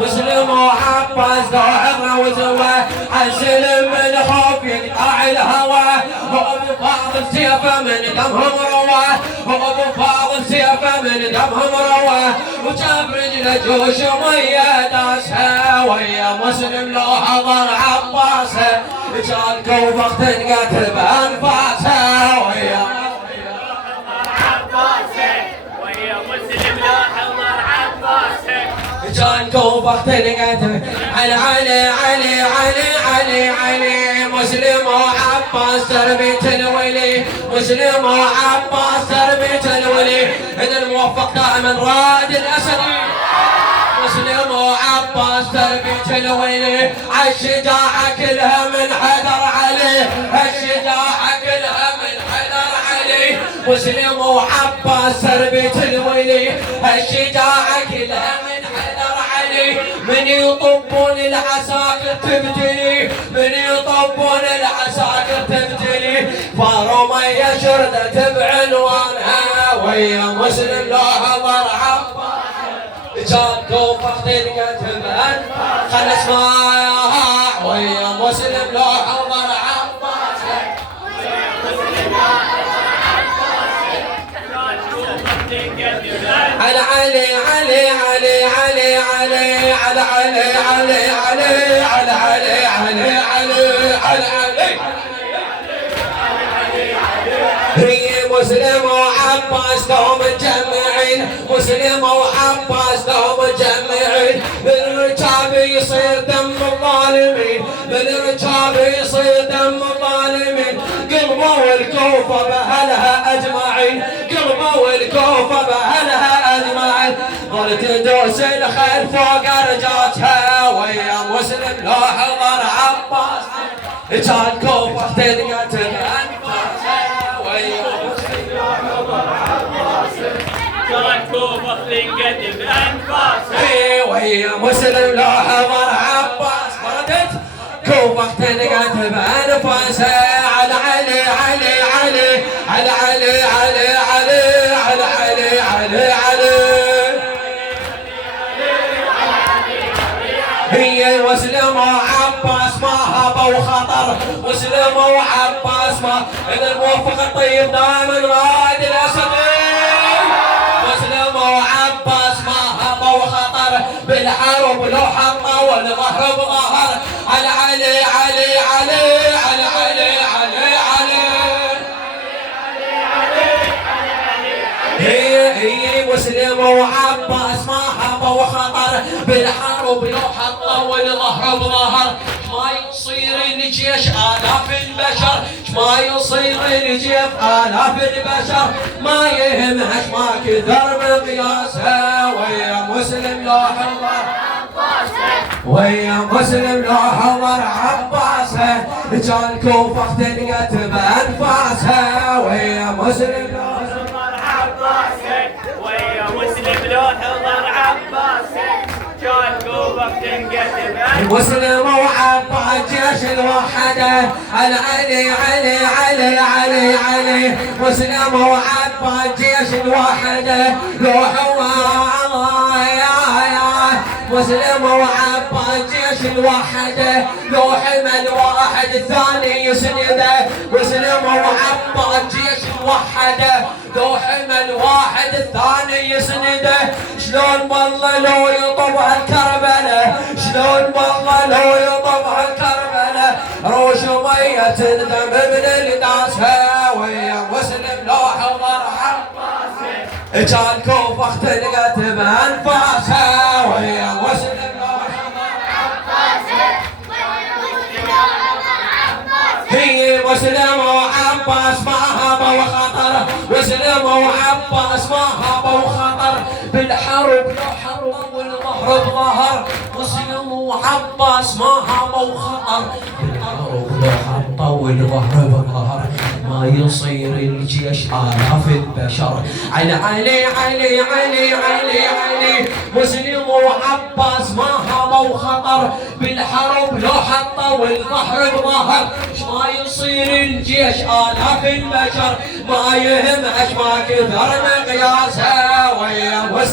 مسلم وعباس دوحنا وزوى عالسلم من خوف يقطع الهوى وابو فاضل سيفه من دمهم روى وابو فاضل سيفه من دمهم روى وجاب رجله جوش ويا داسها ويا مسلم لو حضر عباسه جال كوفخ تنقتل بانفاسه ويا كان كوفخ تنقتل علي علي علي علي علي علي مسلم وعباس تربية الولي مسلم وعباس تربية الولي إذا الموفق دائما راد الأسدي مسلم وعباس تربية الولي عالشجاعة كلها من حيدر علي الشجاعة كلها من حيدر علي مسلم وعباس تربية الولي الشجاعة كلها من حيدر علي من يطبون العساكر تبتلي من يطبون العساكر تبتلي فارمية شردة بعنوانها ويا مسلم لو حضر عباس جاب كوفخ تنقتل بأنفاسه خل اسمعها ويا مسلم لو حضر عباسه ويا مسلم لو حضر عباسه على علي علي علي علي علي على علي علي علي على علي علي علي على علي هي مسلم وعباس لو متجمعين مسلم وعباس لو متجمعين بالركاب يصير دم الظالمين بالركاب يصير دم الظالمين قلبوا الكوفة بأهلها أجمعين قلبوا الكوفة بأهلها أجمعين ظل تدوس الخيل فوق أرجاتها ويا مسلم لو حضر عباس كان كوفة تنقتل بأنفاسها ويا مسلم لو حضر عباسه كان كوفخ تنقتل بأنفاسه ويا مسلم لو حضر عباس بردت كوفخ تنقتل بأنفاسه على علي علي علي على علي علي علي على علي علي علي هي مسلم وعباس ما هبوا خطر مسلم وعباس ما إذا الموفق الطيب دائما رائد الأسدين مسلم وعباس ما هبوا خطر بالحرب لو حطوا والظهر بظهر على علي علي علي على علي علي علي هي مسلم وعباس ما هبوا خطر بالحرب لو حطوا والظهر بظهر ما يصير الجيش آلاف البشر ما يصير الجيش آلاف البشر ما يهمهش ما كثر مقياسها ويا مسلم لو حضر ويا مسلم لو حضر عباسه كان كوفخ تنقتل بأنفاسها ويا مسلم لو حضر عباسه ويا مسلم لو حضر عباسه كان كوفخ تنقتل مسلم وعباس جيش الوحدة على علي علي علي علي علي مسلم وعباس جيش الوحدة لوح الله يا مسلم وعباس جيش الوحدة لوح من واحد الثاني يسنده مسلم وعباس جيش الوحدة لوح من واحد الثاني يسنده شلون والله لو يطب هالكربلة شلون والله لو يطب هالكربلة روش مية تندم ابن الداسها ويا مسلم لو حضر عباسه كان كوفخ تنقتل بأنفاسها ويا مسلم لو حضر عباسه ويا مسلم لو حضر عباسه هي مسلم وعباس ما هبوا خطر مسلم وعباس ما هبوا خطر بالحرب لو حطوا والظهر بظهر مسلم وعباس ما هبوا خطر بالحرب لو حطوا والظهر بظهر ما يصير الجيش آلاف البشر علي علي علي علي علي علي مسلم وعباس ما هبوا خطر بالحرب لو حطوا والظهر بظهر ما يصير الجيش آلاف البشر ما يهمهش ما كثر مقياسها ويا مسلم